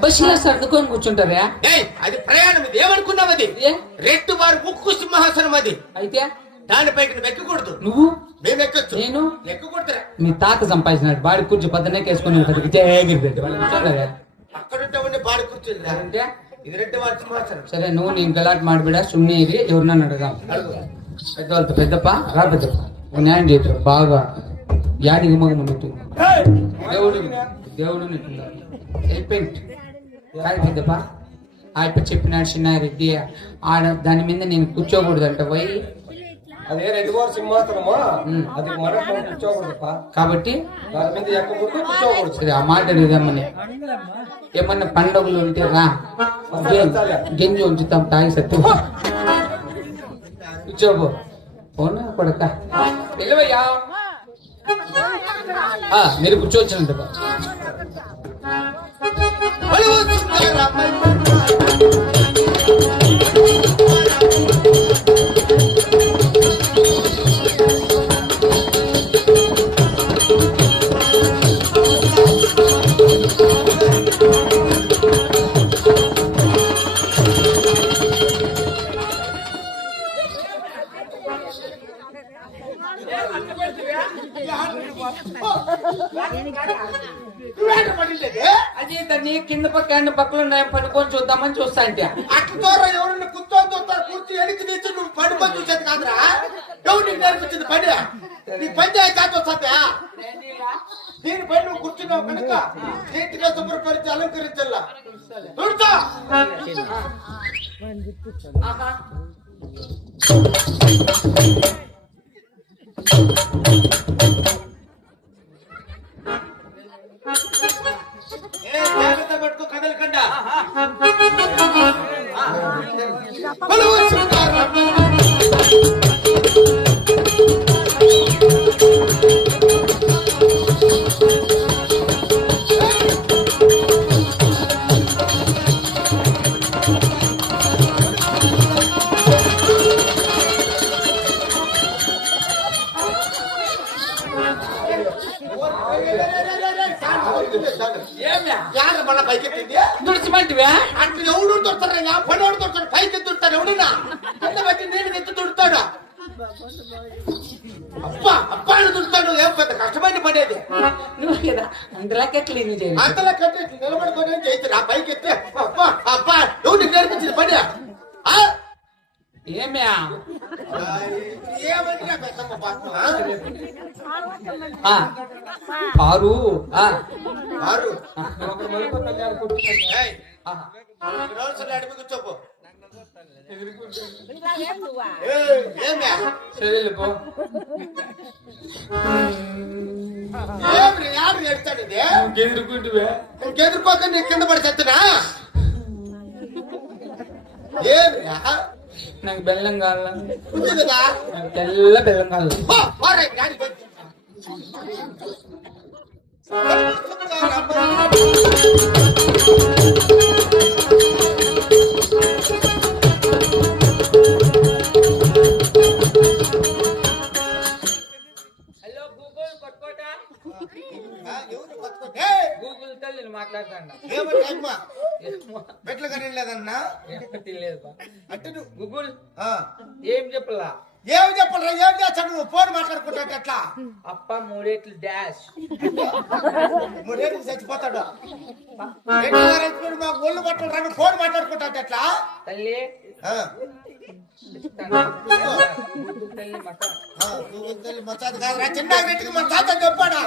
బస్సులో సర్దుకొని కూర్చుంటారా? అది ప్రయాణం ఇది. ఏమనుకున్నావు అది? ఏ? రెట్టు వారు ముక్కు సింహాసనం అది. అయితే? దానిపైకి నువ్వు ఎక్కకూడదు. నువ్వు? మేము ఎక్కొచ్చు. నేను? ఎక్కకూడదురా. మీ తాత సంపాదించినాడు. బాడి కూర్చో పద్దనే వాళ్ళు కూర్చోలేదా అక్కడుంటే ఉండి బాడి కూర్చుందిరా. రెడ్డి సరే నువ్వు నేను గలాట్ మాడిబిడ సుమ్ని ఇది ఎవరినన్ను అడగాం పెద్దవాళ్ళతో పెద్దప్ప రా పెద్దప్ప. న్యాయం చేతురు బాగా యాడికి మగ ఉన్నట్టు. దేవుడు దేవుడు వెళ్ళిపోయింది కాదు పెద్దప్ప ఆయన చెప్పినాడు చిన్నారెడ్డి ఆడ దాని మీద నేను కూర్చోకూడదు అంట పోయి అదే సింహాసనమా మనం కాబట్టి దాని మీద ఎక్కకూడదు కూర్చోకూడదు. సరే ఆ మాట అడుగుదామని ఏమన్నా పండుగలు ఉంటే రా. గింజ ఉంచుతాం. తాగి సత్తు. కూర్చోబో పోనా కొడక. మీరు కూర్చోవచ్చునంట అది దాన్ని కింద పక్క ఎండ పక్కలు ఉన్నాయి పడుకొని చూద్దామని చూస్తా అంటే అట్ల ద్వారా ఎవరన్నా కూర్చొని చూస్తారు కూర్చో వెనక్కి తీసి నువ్వు పడుకొని చూసేది కాదురా ఎవరు నీకు నేర్పించింది పని నీ పంచాయతీ కాదు వస్తా దీని పని నువ్వు కూర్చున్నావు కనుక నీటిగా శుభ్రపరిచి అలంకరించల్లా చూడతా ఆహా. Thank you. తుడిచిమంటివా అంటే ఎవడు దొరుకుతారు ఎవడు దొరుకుతాడు. పైకి ఎత్తుంటాడు ఎవడన్నా కింద పెట్టి నీళ్ళు ఎత్తి తుడుతాడు అప్ప అప్ప అని తుడుతాడు ఏం పెద్ద కష్టమైన పని అది. నువ్వు కదా అందులోకి క్లీన్ చేయాలి అంతలా కట్టి నిలబడుకొని చేస్తారు ఆ పైకి ఎత్తే అప్ప అప్ప నీకు నేర్పించింది పని? ఏమ్యా? ఆ, పారు ఆ, ఎదుర్కొంటువే నీ కింద పడి చెత్తనా నాకు బెల్లం కావాల నాకు తెల్ల బెల్లం కావాలి Thank you. ఏయ్, గూగుల్ మెట్ల కనీ లేదన్నా తెలియదు. అంటే నువ్వు. గూగుల్ ఆ, ఏం చెప్పలా? ఏమి చెప్పాలి ఏం చేస్తాడు నువ్వు ఫోన్ మాట్లాడుకుంటా ఎట్లా? అప్ప మూడేట్లు డాష్. మూడేళ్ళు చచ్చిపోతాడు. మాకు ఒళ్ళు పట్టలు రాను ఫోన్ మాట్లాడుకుంటా ఎట్లా? తల్లి ఆ, ఇస్తాను. కాదురా చిన్న రెట్టికి మన తాత చెప్పాడా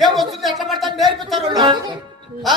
ఏం వస్తుంది ఎట్లా పడతాను నేర్పిస్తారు వాళ్ళు. ఆ,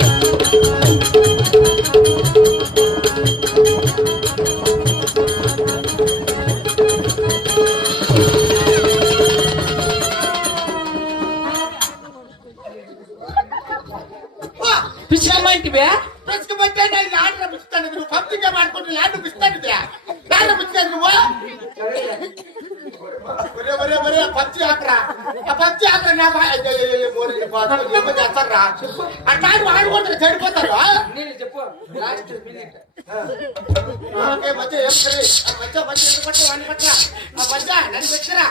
ల్యాండ్ రప్పిస్తాను నువ్వు పంపిగా ಮಾಡ್ಕೊಂಡು ల్యాండ్ పిస్తాను ల్యాండ్ పిస్తాను నువ్వు ఒరే ఒరే ఒరే పచ్చి ఆపరా ఆ పచ్చి ఆపరా నా బా మోరి పాస్ ఏమో చేస్తారా అట్లా వాడుకుంటారు చెడిపోతారు నేను చెప్పు లాస్ట్ మినిట్ ఏ మధ్య ఏం సరే ఆ మధ్య మధ్య ఎందుకు పట్ట వాడిని పట్ట ఆ మధ్య నన్ను పెట్టరా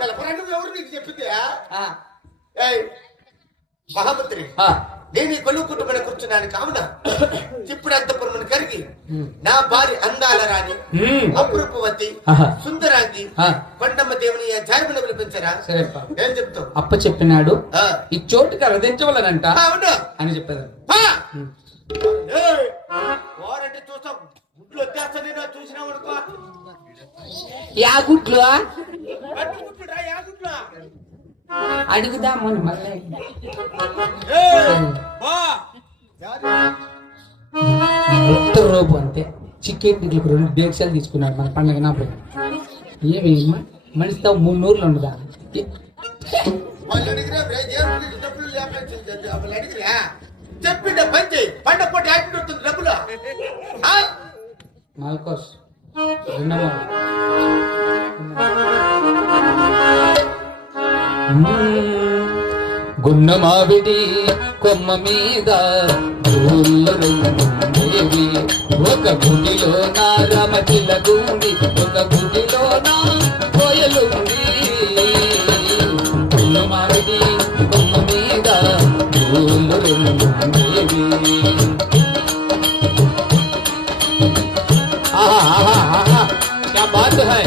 కలపరండు ఎవరు నీకు చెప్పింది ఏయ్ మహామంత్రి నేను ఈ కొలువు కుటుంబం కూర్చున్నాను కావున ఇప్పుడు అంతపురమును కరిగి నా భార్య అందాల రాణి అపురూపవతి. సుందరాంగి. కొండమ్మ దేవుని జారిమని పిలిపించరా? ఏం చెప్తావు? అప్ప చెప్పినాడు. ఈ చోటుకి రదించవలనంట అవును. అని. ఏయ్, వారంటే చూస్తాం. గుడ్లు వచ్చేస్తా నేను చూసినావు అనుకో. యా గుడ్లు? అడుగుదామని మళ్ళీ. ఉత్తర రూపు అంతే. చికెన్ రెండు డేక్షాలు తీసుకున్నాడు మన పండగ నాప్పుడు ఏమి మ- మనిషితో మూడు నూరులు ఉండదా? చెప్పిండే పంట యాక్టివ్ డబ్బులు? మాల్కోస్ రెండవ గున్న మావిడి కొమ్మ మీద భూమి ఒక గుడిలో నా రమకిల గుండి ఒక గుడిలో నా కోయలుండి గున్న మావిడి కొమ్మ మీద ఆహా ఆహా క్యా బాత్ హై?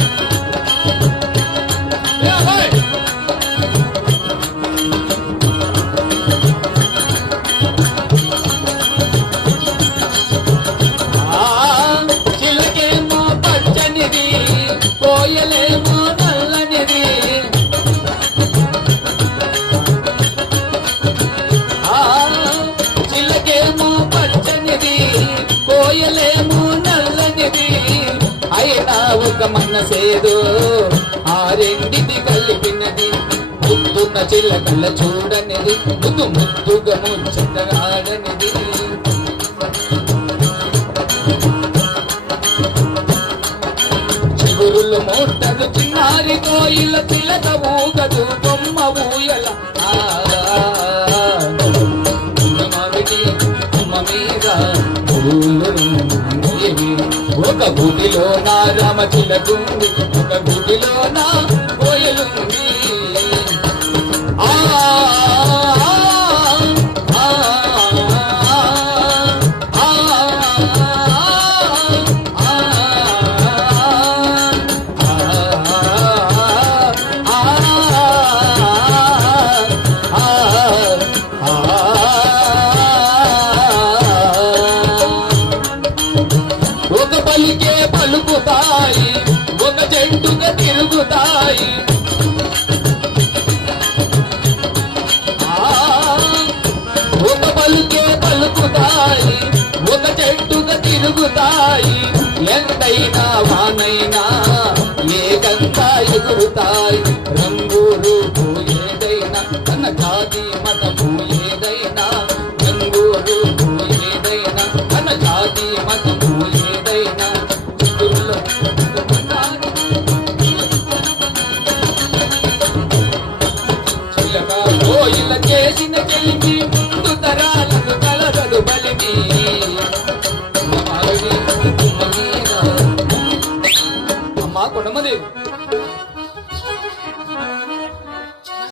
ఒక మనసేదో. ఆ రెండిటి కలిపినది ముద్దున్న చిల్లకల్ల చూడనిది. ముద్దు ముద్దుగా ముచ్చటగాడనిది. చిగురులు మోటలు చిన్నారి కోయిల పిల్లక ఊగదు బొమ్మ ఊయల ఆ, మామిడి కొమ్మ మీద పూలురుండేవి. ఒక గుడిలో నా రామ చిలకుంది ఒక గుడిలో నా కోయలుంది పలుకుతాయి ఒక జంటుగా తిరుగుతాయి. ఒక పలుకే పలుకుతాయి ఒక చెట్టుగా తిరుగుతాయి. ఎంతైనా వానైనా ఏకంగా ఎగురుతాయి. రంగు రూపు ఏదైనా తన జాతి అమ్మా కొండమదేవి